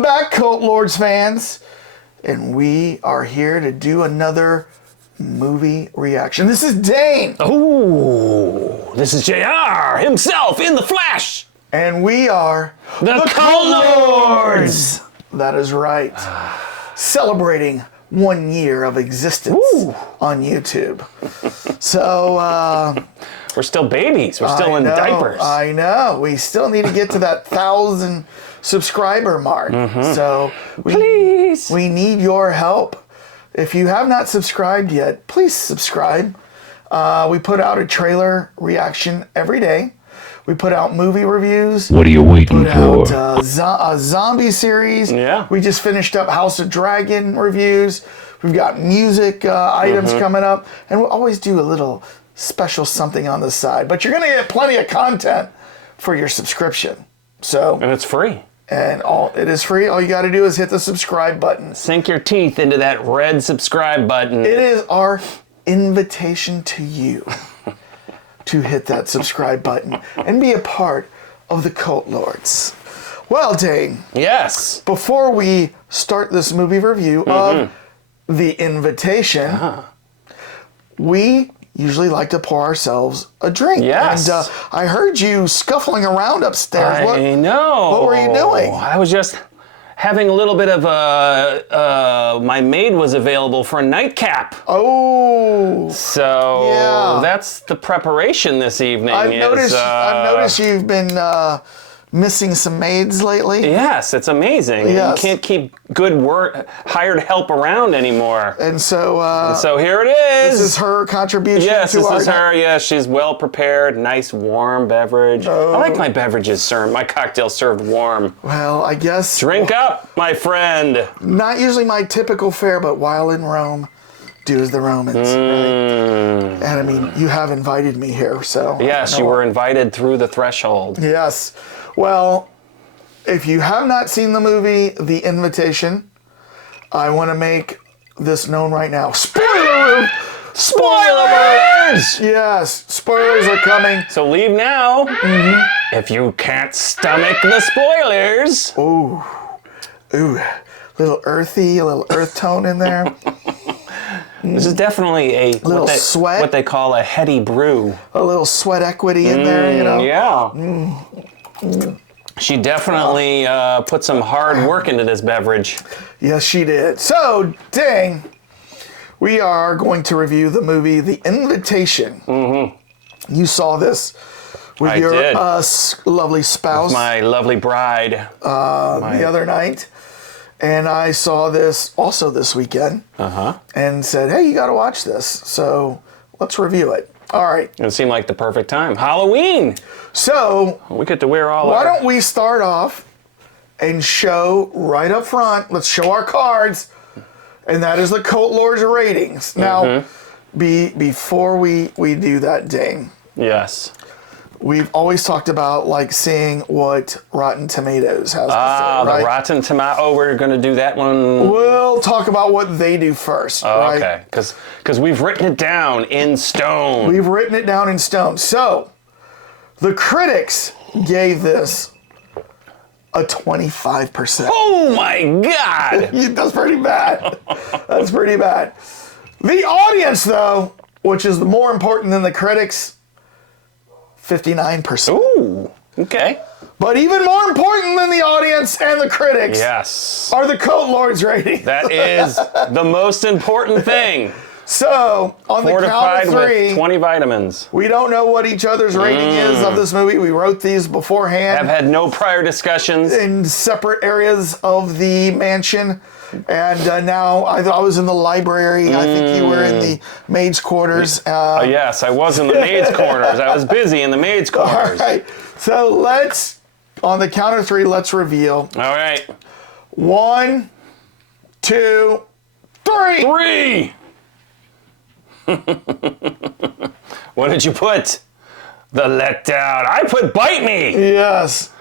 Welcome back, Cult Lords fans. And we are here to do another movie reaction. This is Dane. Oh, this is JR himself in the flesh. And we are the Cult Lords. That is right. Celebrating 1 year of existence on YouTube. So, we're still babies. We're still in diapers. I know. We still need to get to that 1,000 subscriber mark. So we need your help. If you have not subscribed yet, please subscribe. We put out a trailer reaction every day. We put out movie reviews. What are you waiting for? for? A zombie series. Yeah. We just finished up House of Dragon reviews. We've got music items coming up. And we'll always do a little special something on the side. But you're going to get plenty of content for your subscription. And it's free. And it is free. All you got to do is hit the subscribe button. Sink your teeth into that red subscribe button. It is our invitation to you to hit that subscribe button and be a part of the Cult Lords. Well, Dane. Yes. Before we start this movie review of The Invitation, we usually like to pour ourselves a drink. Yes. And I heard you scuffling around upstairs. I know. What were you doing? I was just having a little bit of my maid was available for a nightcap. Oh. So that's the preparation this evening. I've noticed you've been missing some maids lately. Yes, it's amazing. Yes. You can't keep good hired help around anymore. And so so here it is. This is her contribution Yes, to this our is her. Yes, she's well prepared. Nice warm beverage. I like my beverages served. My cocktail served warm. Well, I guess. Drink up, my friend. Not usually my typical fare, but while in Rome, do as the Romans. Right? And I mean, you have invited me here, so. Yes, you were invited through the threshold. Yes. Well, if you have not seen the movie The Invitation, I want to make this known right now. Spoilers! Yes, spoilers are coming. So leave now if you can't stomach the spoilers. Ooh, little earthy, a little earth tone in there. This is definitely a little sweat. What they call a heady brew. A little sweat equity in there, you know. Yeah. She definitely put some hard work into this beverage. Yes, she did. So, Dang, we are going to review the movie The Invitation. You saw this with your lovely spouse. With my lovely bride. The other night. And I saw this also this weekend. And said, hey, you got to watch this. So, let's review it. All right. It seemed like the perfect time. Halloween. So, we get to wear all why don't we start off and show right up front, let's show our cards, and that is the Cult Lords ratings. Now, before we do that, Dane. Yes. We've always talked about like seeing what Rotten Tomatoes has to say, right? The Rotten Tomato. Oh, we're going to do that one. We'll talk about what they do first, right? Okay, because we've written it down in stone. We've written it down in stone. So, the critics gave this a 25%. Oh my God! That's pretty bad. That's pretty bad. The audience, though, which is more important than the critics, 59%. Ooh, okay. But even more important than the audience and the critics are the Cult Lords ratings. That is the most important thing. So, on the count of three, with 20 vitamins. We don't know what each other's rating is of this movie. We wrote these beforehand. Have had no prior discussions. In separate areas of the mansion. And now I was in the library. I think you were in the maid's quarters. Yes, I was in the maid's quarters. I was busy in the maid's quarters. All right. So let's, on the count of three, let's reveal. All right. 1, 2, 3. 3. What did you put? The letdown. I put bite me. Yes.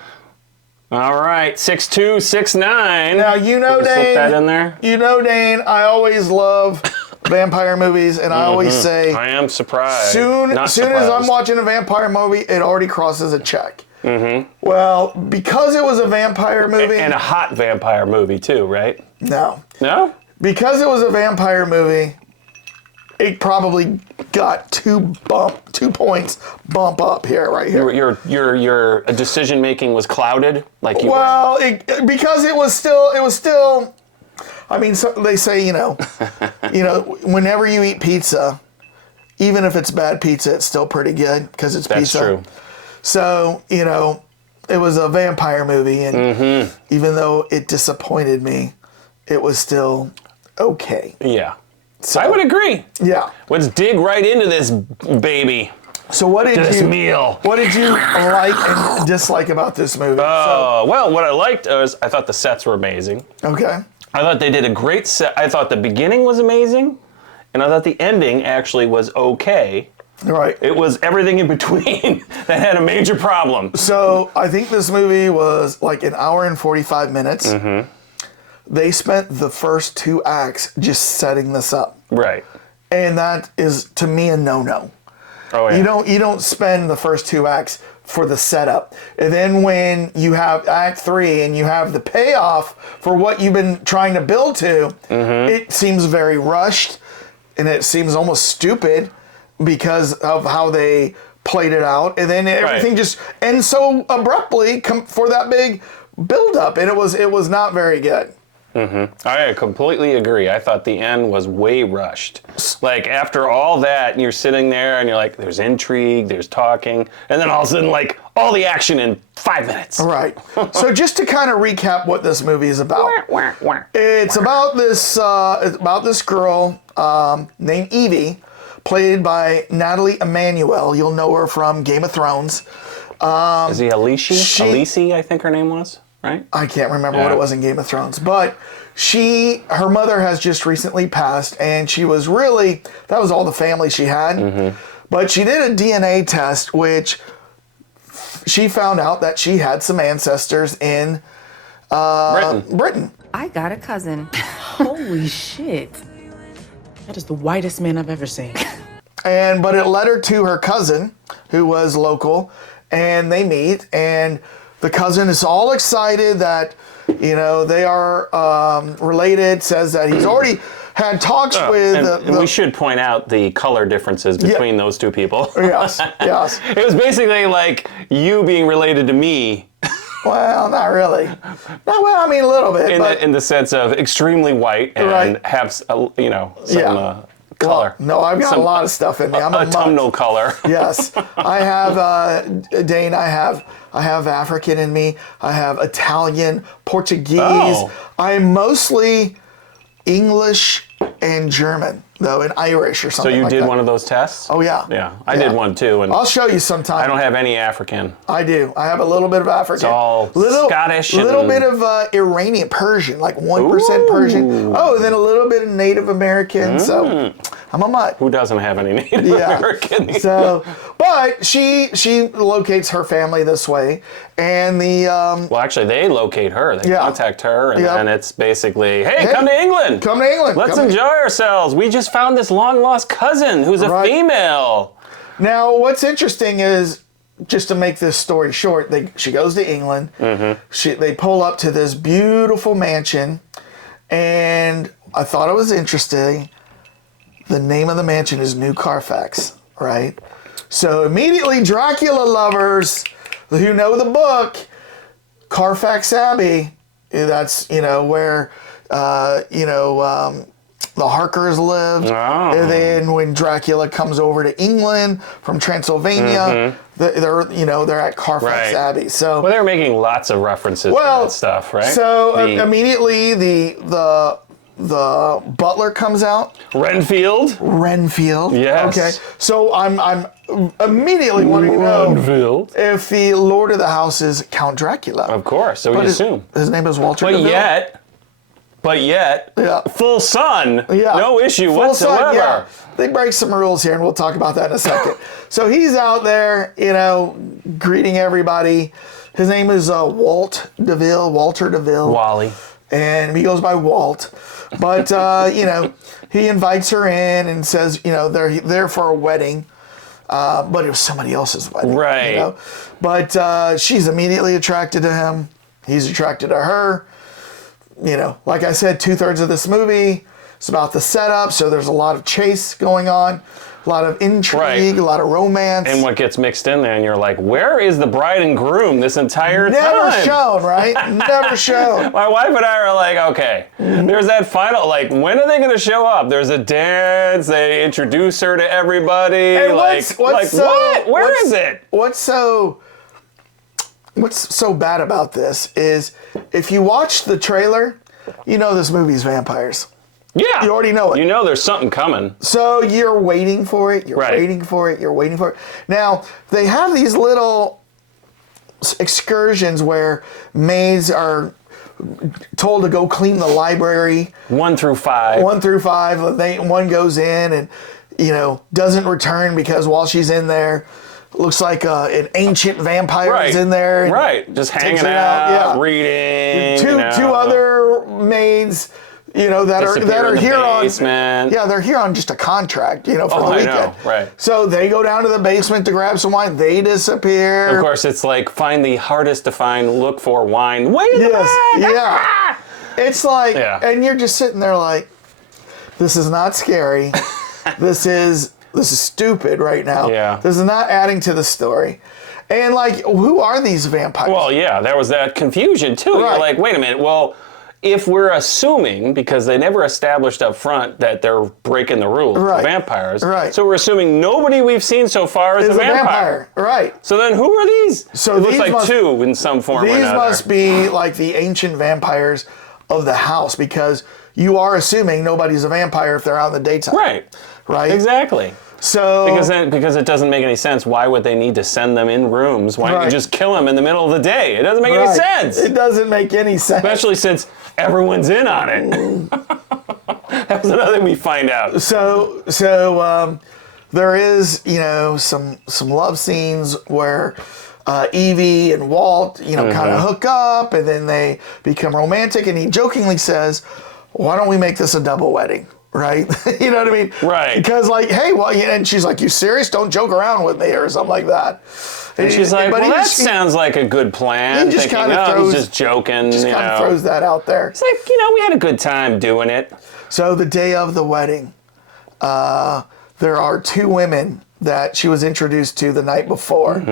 All right, 6'2", 6'9". Now, you know, Dane. Slip that in there. You know, Dane, I always love vampire movies, and I always say... I am surprised. Soon as I'm watching a vampire movie, it already crosses a check. Well, because it was a vampire movie. And a hot vampire movie, too, right? No. No? Because it was a vampire movie, it probably got 2 points bump up here, right here. Your decision making was clouded, like you Well, because it was still. I mean, so they say whenever you eat pizza, even if it's bad pizza, it's still pretty good because it's That's pizza. true. So it was a vampire movie, and even though it disappointed me, it was still okay. Yeah. So, I would agree. Yeah. Let's dig right into this baby. So what did This meal. What did you like and dislike about this movie? Well, what I liked was I thought the sets were amazing. Okay. I thought they did a great set. I thought the beginning was amazing, and I thought the ending actually was okay. Right. It was everything in between that had a major problem. So I think this movie was like an hour and 45 minutes. They spent the first 2 acts just setting this up. Right. And that is, to me, a no-no. Oh, yeah. You don't spend the first 2 acts for the setup. And then when you have Act 3 and you have the payoff for what you've been trying to build to, it seems very rushed and it seems almost stupid because of how they played it out. And then everything just ends so abruptly for that big build-up. And it was not very good. I completely agree. I thought the end was way rushed. Like, after all that, you're sitting there and you're like, there's intrigue, there's talking, and then all of a sudden, like, all the action in 5 minutes. Right. So just to kind of recap what this movie is about. It's about this girl named Evie, played by Nathalie Emmanuel. You'll know her from Game of Thrones. Is he Alicia, I think her name was. Right? I can't remember what it was in Game of Thrones, but her mother has just recently passed, and she was that was all the family she had. But she did a DNA test, which she found out that she had some ancestors in Britain. I got a cousin. Holy shit. That is the whitest man I've ever seen. But it led her to her cousin, who was local, and they meet, and the cousin is all excited that, they are related, says that he's already had talks with... And we should point out the color differences between those two people. Yes. It was basically like you being related to me. Well, not really. I mean, a little bit. In the sense of extremely white and have, some... color. Well, no, I've got a lot of stuff in me. I'm autumnal color. Yes, I have Dane. I have African in me. I have Italian, Portuguese. Oh. I'm mostly English and German, though, and Irish or something. So you like did that. one of those tests? Oh yeah. Yeah, I did one too, and I'll show you sometime. I don't have any African. I do. I have a little bit of African. It's all Scottish. A little bit of Iranian, Persian, like 1% Persian. Oh, and then a little bit of Native American. So I'm a mutt. Who doesn't have any Native American? So, but she locates her family this way, and well, actually, they locate her. They contact her, and then it's basically, hey, come to England. Come to England. Let's enjoy ourselves. We just found this long-lost cousin who's a female. Now, what's interesting is, just to make this story short, she goes to England. They pull up to this beautiful mansion, and I thought it was interesting. The name of the mansion is New Carfax, right? So immediately, Dracula lovers who know the book, Carfax Abbey, that's, where, the Harkers lived. Oh. And then when Dracula comes over to England from Transylvania, they're at Carfax Abbey. So, well, they're making lots of references to that stuff, right? So immediately the butler comes out. Renfield. Yes. Okay. So I'm immediately wanting to know if the Lord of the House is Count Dracula. Of course. So we assume his name is Walter DeVille. But yet, full son, no issue full whatsoever. Son, yeah. They break some rules here, and we'll talk about that in a second. So he's out there, greeting everybody. His name is Walter DeVille. Wally. And he goes by Walt. But, he invites her in and says, they're there for a wedding. but it was somebody else's wedding. Right. You know? But she's immediately attracted to him. He's attracted to her. You know, like I said, 2/3 of this movie is about the setup, so there's a lot of chase going on. A lot of intrigue, a lot of romance. And what gets mixed in there, and you're like, where is the bride and groom this entire time? Never shown, right? Never shown. My wife and I are like, okay, there's that final, like, when are they going to show up? There's a dance, they introduce her to everybody. And what? Where is it? What's so bad about this is if you watch the trailer, you know this movie's vampires. Yeah. You already know it. You know there's something coming. So you're waiting for it, you're waiting for it, you're waiting for it. Now, they have these little excursions where maids are told to go clean the library. 1 through 5. 1 through 5. One goes in and, you know, doesn't return because while she's in there, looks like an ancient vampire is in there. And just hanging out, reading. Two other maids, you know, that are here basement. they're here on just a contract, you know, for the weekend. I know, right. So they go down to the basement to grab some wine. They disappear. Of course, it's like find the hardest to find, look for wine. Way in the back. Yeah. It's like, and you're just sitting there like, this is not scary. This is stupid right now. Yeah. This is not adding to the story. And like, who are these vampires? Well, yeah, there was that confusion too. Right. You're like, wait a minute, well, if we're assuming, because they never established up front that they're breaking the rules, the vampires. Right. So we're assuming nobody we've seen so far is a vampire. Right. So then who are these? So it looks like two in some form or another. These must be like the ancient vampires of the house, because you are assuming nobody's a vampire if they're out in the daytime. Right. Right? Exactly. So because it doesn't make any sense. Why would they need to send them in rooms? Why don't you just kill them in the middle of the day? It doesn't make any sense. It doesn't make any sense. Especially since everyone's in on it. That was another thing we find out. So there is, you know, some love scenes where Evie and Walt, you know, kind of hook up, and then they become romantic, and he jokingly says, why don't we make this a double wedding? Right? You know what I mean? Right. Because like, hey, well, and she's like, you serious? Don't joke around with me or something like that. And she's like, well, that sounds like a good plan. He just kind of throws, he's just joking. Just kind of throws that out there. It's like, you know, we had a good time doing it. So the day of the wedding, there are 2 women that she was introduced to the night before,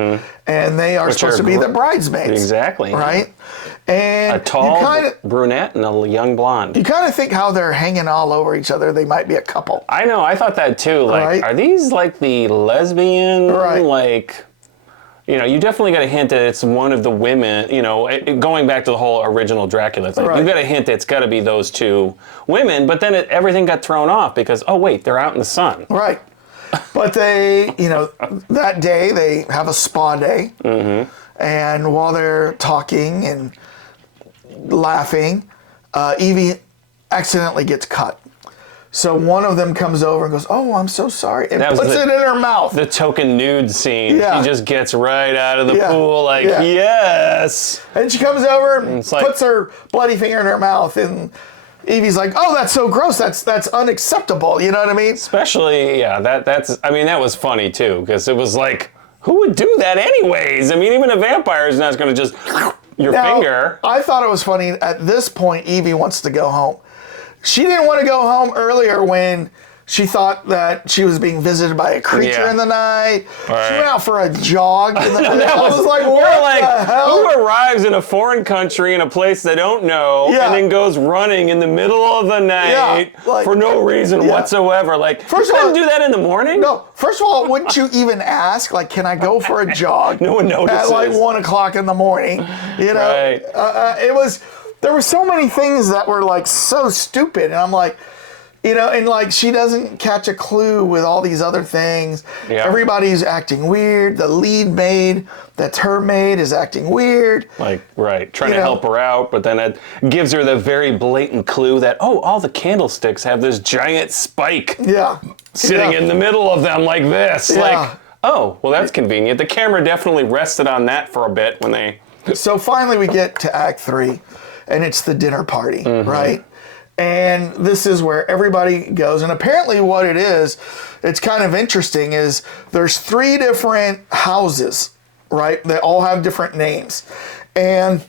and they are supposed to be the bridesmaids. Exactly. Right? And a tall brunette and a young blonde. You kind of think how they're hanging all over each other. They might be a couple. I know. I thought that too. Like, are these like the lesbian? Like, you know, you definitely got a hint that it's one of the women. You know, going back to the whole original Dracula thing, you got a hint that it's got to be those 2 women. But then everything got thrown off because wait, they're out in the sun. Right. But they, you know, that day they have a spa day, and while they're talking and laughing, Evie accidentally gets cut. So one of them comes over and goes, "Oh, I'm so sorry," and puts it in her mouth. The token nude scene. Yeah. She just gets right out of the pool, like yes. And she comes over and puts her bloody finger in her mouth, and Evie's like, "Oh, that's so gross. That's unacceptable." You know what I mean? Especially, that's. I mean, that was funny too, because it was like, who would do that anyways? I mean, even a vampire is not going to just your finger. I thought it was funny. At this point, Evie wants to go home. She didn't want to go home earlier when she thought that she was being visited by a creature in the night. Right. She went out for a jog in the night. I was like, what the hell? Who arrives in a foreign country in a place they don't know and then goes running in the middle of the night for no reason whatsoever? Like, first of all, do that in the morning? No. First of all, wouldn't you even ask, like, can I go for a jog? No one notices. At like 1 o'clock in the morning. You know? Right. There were so many things that were like so stupid. And I'm like, you know, and like she doesn't catch a clue with all these other things. Yeah. Everybody's acting weird. The lead maid, that's her maid, is acting weird. Like, trying to help her out, but then it gives her the very blatant clue that, all the candlesticks have this giant spike sitting in the middle of them like this. Yeah. Like, well, that's convenient. The camera definitely rested on that for a bit when they... So finally we get to Act 3, and it's the dinner party, right? And this is where everybody goes. And apparently what it is, it's kind of interesting, is there's 3 different houses, right? They all have different names. And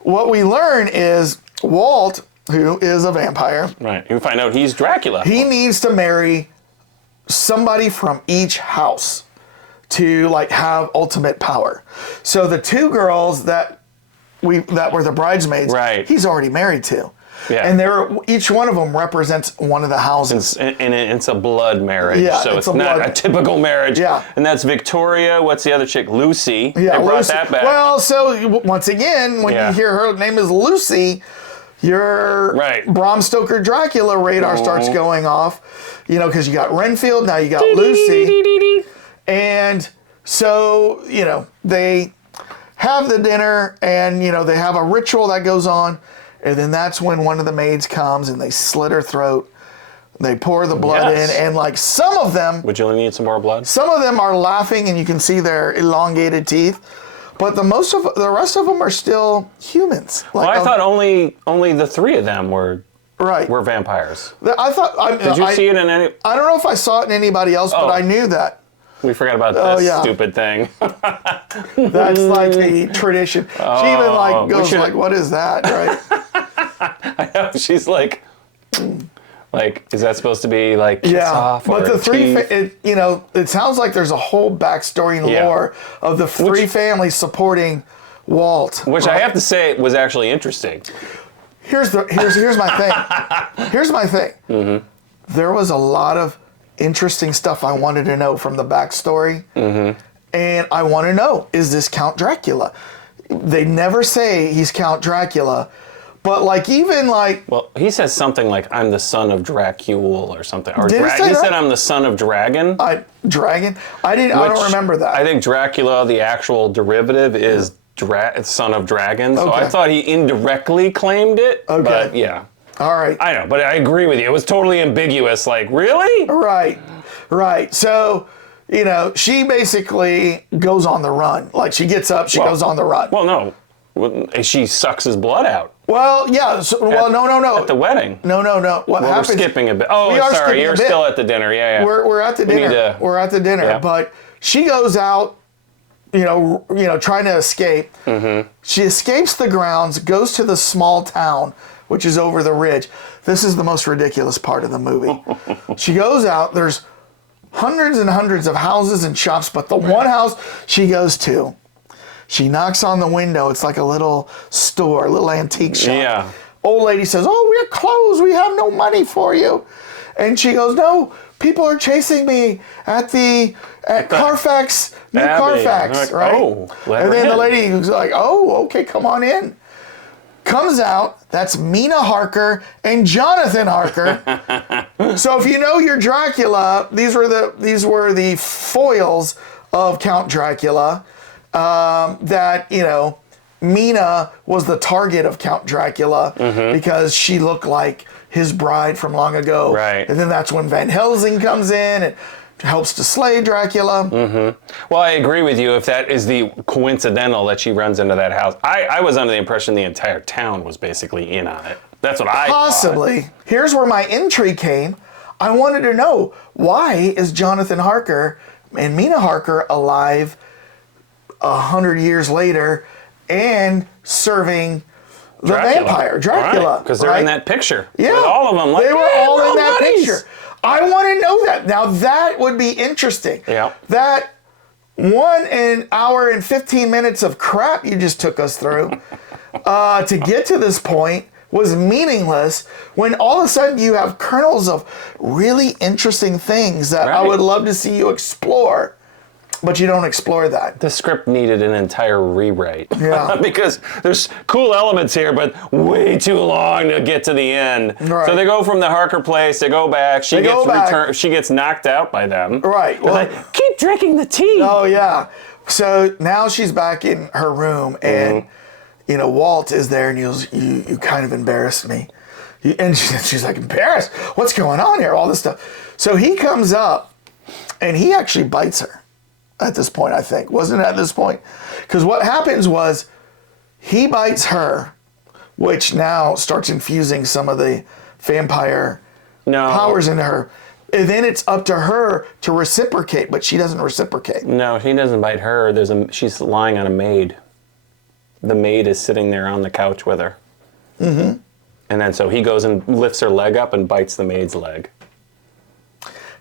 what we learn is Walt, who is a vampire. Right. You find out he's Dracula. He needs to marry somebody from each house to like have ultimate power. So the 2 girls that were the bridesmaids, right, he's already married to. Yeah. And each one of them represents one of the houses. And it's a blood marriage, yeah, so it's not a typical marriage. Yeah. And that's Victoria. What's the other chick? Lucy. Yeah, they brought Lucy. that back. Well, so once again, when you hear her name is Lucy, your Bram Stoker Dracula radar starts going off. You know, because you got Renfield, now you got Lucy. And so, you know, they have the dinner and, you know, they have a ritual that goes on. And then that's when one of the maids comes and they slit her throat. They pour the blood in, and like some of them... Would you need some more blood? Some of them are laughing and you can see their elongated teeth. But the rest of them are still humans. Like, well, I thought only the 3 of them were vampires. I thought... Did you see it in any... I don't know if I saw it in anybody else, but I knew that. We forgot about this stupid thing. That's like a tradition. She even like goes like, what is that, right? I know, she's like, is that supposed to be like kiss off? But or the 3, you know, it sounds like there's a whole backstory and lore of the 3 families supporting Walt. Which I have to say was actually interesting. Here's my thing. Here's my thing. There was a lot of interesting stuff I wanted to know from the backstory. And I want to know, is this Count Dracula? They never say he's Count Dracula. But like even like... Well, he says something like, I'm the son of Dracul or something. Or he said I'm the son of Dragon. Dragon? I don't remember that. I think Dracula, the actual derivative, is son of Dragon. So I thought he indirectly claimed it. Okay. But yeah. All right. I know, but I agree with you. It was totally ambiguous. Like, really? Right. So, you know, she basically goes on the run. Like she gets up, she goes on the run. Well, no. She sucks his blood out. Well, yeah. No. At the wedding. No. What happens? We're skipping a bit. Oh, sorry. You're still at the dinner. Yeah. We're at the dinner. We're at the dinner. Yeah. But she goes out, you know, trying to escape. She escapes the grounds, goes to the small town, which is over the ridge. This is the most ridiculous part of the movie. She goes out. There's hundreds and hundreds of houses and shops, but the one house she goes to, she knocks on the window. It's like a little store, a little antique shop. Yeah. Old lady says, "Oh, we're closed. We have no money for you." And she goes, "No, people are chasing me at Carfax, New Carfax, like, right?" Oh, and then the lady was like, "Oh, okay, come on in." Comes out, that's Mina Harker and Jonathan Harker. So if you know your Dracula, these were the foils of Count Dracula. That, you know, Mina was the target of Count Dracula because she looked like his bride from long ago. Right. And then that's when Van Helsing comes in and helps to slay Dracula. Well, I agree with you if that is the coincidental that she runs into that house. I was under the impression the entire town was basically in on it. That's what I Possibly. thought. Here's where my intrigue came. I wanted to know, why is Jonathan Harker and Mina Harker alive 100 years later and serving the vampire, Dracula? Because they're in that picture. Yeah. With all of them. Like, they were all in that buddies. picture. I want to know that. Now that would be interesting. Yeah. That 1 hour and 15 minutes of crap you just took us through to get to this point was meaningless when all of a sudden you have kernels of really interesting things that I would love to see you explore. But you don't explore that. The script needed an entire rewrite. Yeah. Because there's cool elements here, but way too long to get to the end. Right. So they go from the Harker place, they go back, she gets knocked out by them. Right. Well, like, keep drinking the tea. Oh, yeah. So now she's back in her room, and, you know, Walt is there, and he goes, you kind of embarrassed me. And she's like, embarrassed? What's going on here? All this stuff. So he comes up, and he actually bites her. At this point, I think. Wasn't it at this point? Because what happens was he bites her, which now starts infusing some of the vampire powers into her. And then it's up to her to reciprocate, but she doesn't reciprocate. No, he doesn't bite her. She's lying on a maid. The maid is sitting there on the couch with her. Mm-hmm. And then so he goes and lifts her leg up and bites the maid's leg.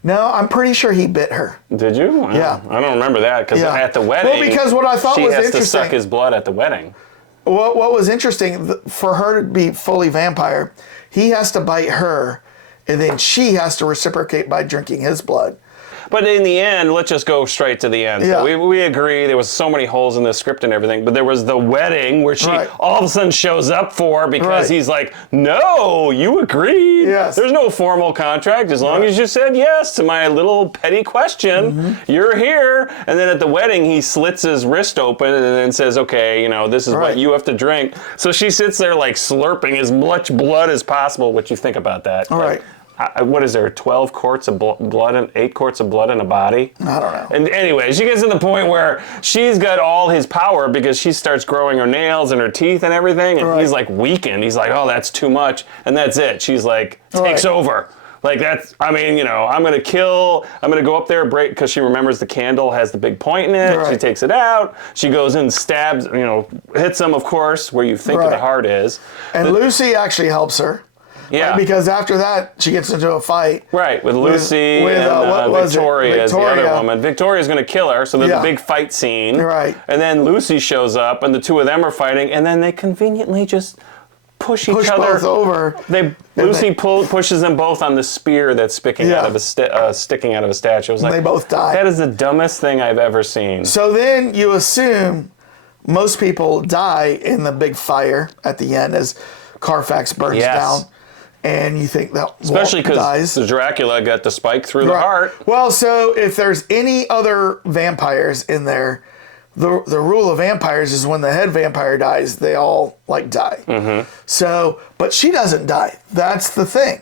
No, I'm pretty sure he bit her. Did you? Yeah. I don't remember that because at the wedding, well, because what I thought was interesting, she has to suck his blood at the wedding. What was interesting, for her to be fully vampire, he has to bite her, and then she has to reciprocate by drinking his blood. But in the end, let's just go straight to the end. Yeah. So we agree there was so many holes in the script and everything, but there was the wedding where she all of a sudden shows up for because he's like, no, you agreed. Yes. There's no formal contract. As long as you said yes to my little petty question, you're here. And then at the wedding, he slits his wrist open and then says, okay, you know, this is what you have to drink. So she sits there like slurping as much blood as possible. What you think about that? All right. What is there, 12 quarts of blood and 8 quarts of blood in a body? I don't know. And anyway, she gets to the point where she's got all his power because she starts growing her nails and her teeth and everything, and he's like weakened. He's like, oh, that's too much, and that's it. She's like, takes over. Like that's, I mean, you know, I'm going to go up there, break, because she remembers the candle has the big point in it. She takes it out. She goes in, stabs, you know, hits him, of course, where you think the heart is. And Lucy actually helps her. Yeah. Right? Because after that, she gets into a fight. Right, with Lucy and Victoria is the other woman. Victoria's going to kill her, so there's a big fight scene. Right. And then Lucy shows up, and the two of them are fighting, and then they conveniently just push each other. Both over. Lucy pushes them both on the spear that's sticking out of a statue. I was like, they both die. That is the dumbest thing I've ever seen. So then you assume most people die in the big fire at the end as Carfax burns down. And you think that especially because Dracula got the spike through the heart. Well, so if there's any other vampires in there, the rule of vampires is when the head vampire dies, they all like die. Mm-hmm. So, but she doesn't die. That's the thing.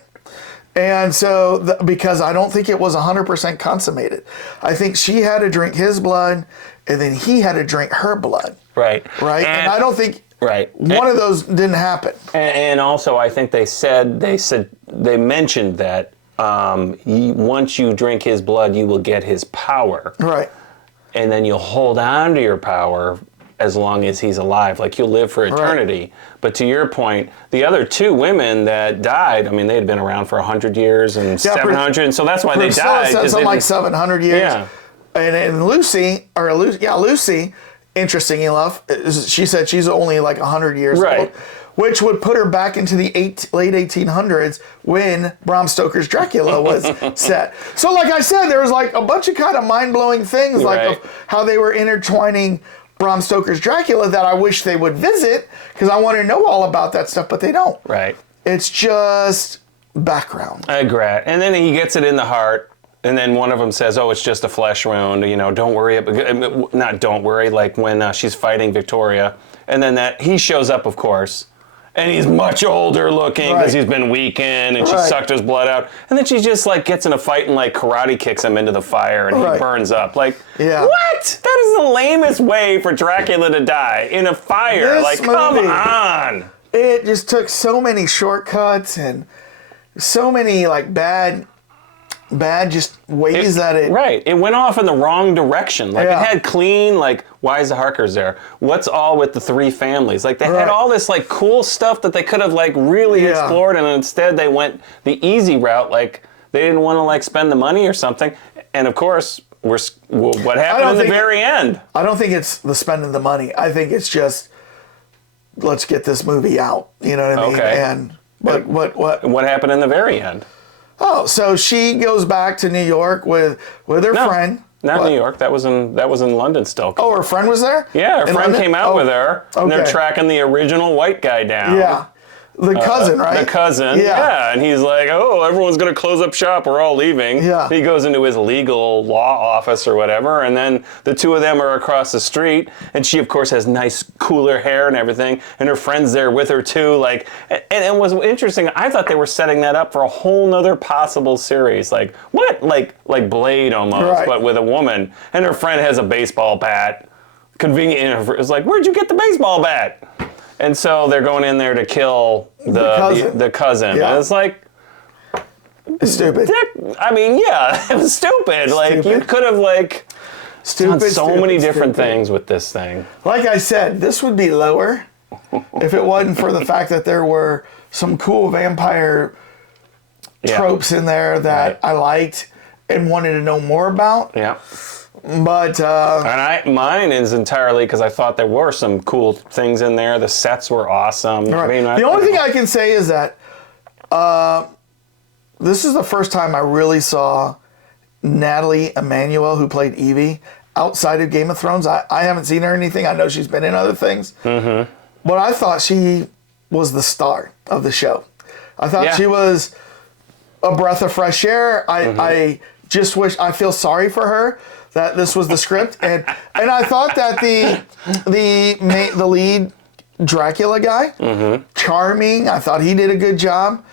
And so, because I don't think it was 100% consummated, I think she had to drink his blood, and then he had to drink her blood. Right. Right. And I don't think. Right. One of those didn't happen. And also, I think they mentioned that once you drink his blood, you will get his power. Right. And then you'll hold on to your power as long as he's alive. Like you'll live for eternity. Right. But to your point, the other two women that died, I mean, they had been around for 100 years and 700, and so that's why they died. Something like 700 years. Yeah. And Lucy, interesting enough, she said she's only like 100 years old, which would put her back into the late 1800s when Bram Stoker's Dracula was set. So like I said, there was like a bunch of kind of mind-blowing things of how they were intertwining Bram Stoker's Dracula that I wish they would visit because I want to know all about that stuff, but they don't. Right. It's just background. I agree. And then he gets it in the heart. And then one of them says, oh, it's just a flesh wound, you know, don't worry. Not don't worry, like when she's fighting Victoria. And then he shows up, of course, and he's much older looking because he's been weakened and she sucked his blood out. And then she just like gets in a fight and like karate kicks him into the fire and he burns up. Like, what? That is the lamest way for Dracula to die, in a fire. This movie, come on. It just took so many shortcuts and so many like bad just ways that it... Right. It went off in the wrong direction. Like, it had clean, like, why is the Harkers there? What's all with the three families? Like, they had all this, like, cool stuff that they could have, like, really explored, and instead they went the easy route. Like, they didn't want to, like, spend the money or something. And, of course, what happened in the very end? I don't think it's the spending the money. I think it's just, let's get this movie out. You know what I mean? Okay. And what happened in the very end? Oh, so she goes back to New York with her friend. Not New York. That was in London still. Oh, her friend was there? Yeah, her friend came out with her, and they're tracking the original white guy down. Yeah. The cousin, right? The cousin, yeah. And he's like, oh, everyone's going to close up shop. We're all leaving. Yeah. He goes into his legal law office or whatever, and then the two of them are across the street, and she, of course, has nice, cooler hair and everything, and her friend's there with her, too. Like, and it was interesting. I thought they were setting that up for a whole nother possible series. Like, what? Like Blade almost, but with a woman. And her friend has a baseball bat. Convenient. It's like, where'd you get the baseball bat? And so they're going in there to kill the cousin. Yeah. And it's like, It's stupid. I mean, yeah, it was stupid. Like, you could have, like, done so many different things with this thing. Like I said, this would be lower if it wasn't for the fact that there were some cool vampire tropes in there that I liked and wanted to know more about. Yeah. But mine is entirely because I thought there were some cool things in there. The sets were awesome. right. I mean, the only thing I can say is that this is the first time I really saw Nathalie Emmanuel, who played Evie, outside of Game of Thrones. I haven't seen her in anything. I know she's been in other things. Mm-hmm. But I thought she was the star of the show. I thought she was a breath of fresh air. I just wish, I feel sorry for her that this was the script. And I thought that the lead Dracula guy, charming. I thought he did a good job.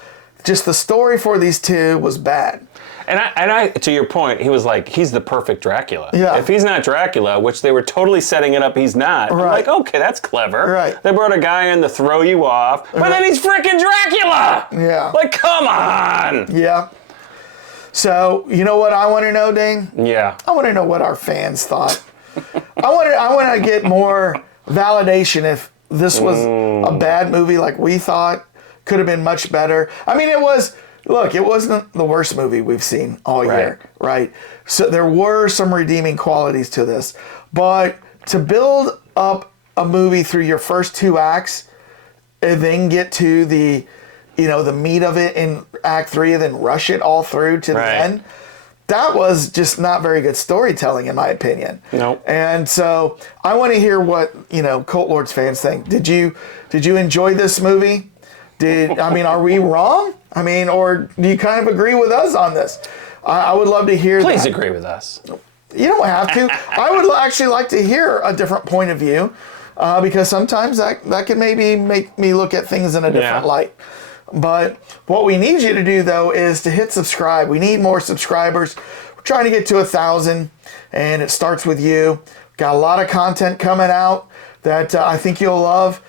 Just the story for these two was bad. And I, to your point, he was like, he's the perfect Dracula. Yeah. If he's not Dracula, which they were totally setting it up, he's not. Right. I'm like, okay, that's clever. Right. They brought a guy in to throw you off, but then he's freaking Dracula. Yeah. Like, come on. Yeah. So, you know what I want to know, Dane? Yeah. I want to know what our fans thought. I want to get more validation if this was a bad movie like we thought. Could have been much better. I mean, it wasn't the worst movie we've seen all year, right? So there were some redeeming qualities to this. But to build up a movie through your first 2 acts and then get to the meat of it in Act 3 and then rush it all through to the end, that was just not very good storytelling, in my opinion. Nope. And so I want to hear what, Cult Lords fans think. Did you enjoy this movie? Are we wrong? Or do you kind of agree with us on this? I would love to hear that. Please agree with us. You don't have to. I would actually like to hear a different point of view because sometimes that can maybe make me look at things in a different light. But what we need you to do, though, is to hit subscribe. We need more subscribers. We're trying to get to 1,000, and it starts with you. Got a lot of content coming out that I think you'll love.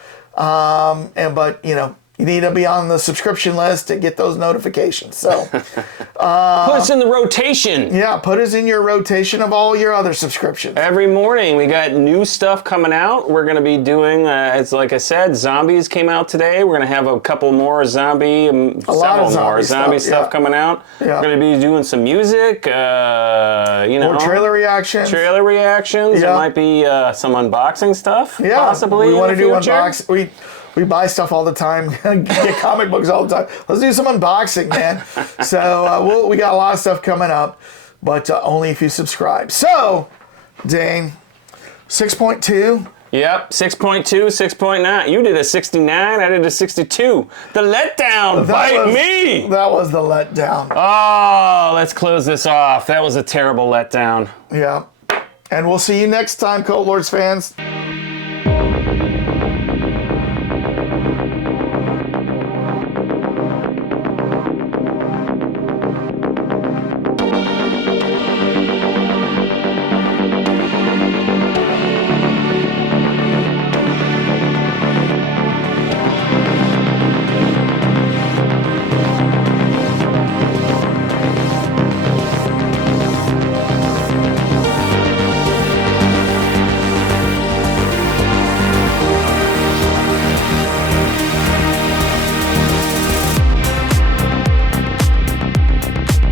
You need to be on the subscription list to get those notifications. So put us in the rotation. Yeah, put us in your rotation of all your other subscriptions. Every morning we got new stuff coming out. We're going to be doing, it's like I said, zombies came out today. We're going to have a couple more zombie stuff coming out. Yeah. We're going to be doing some music, more trailer reactions. There might be some unboxing stuff, possibly. We want to do unboxing. We buy stuff all the time, get comic books all the time. Let's do some unboxing, man. So we got a lot of stuff coming up, but only if you subscribe. So, Dane, 6.2. Yep, 6.2, 6.9. You did a 69, I did a 62. The letdown, me! That was the letdown. Oh, let's close this off. That was a terrible letdown. Yeah. And we'll see you next time, Cult Lords fans.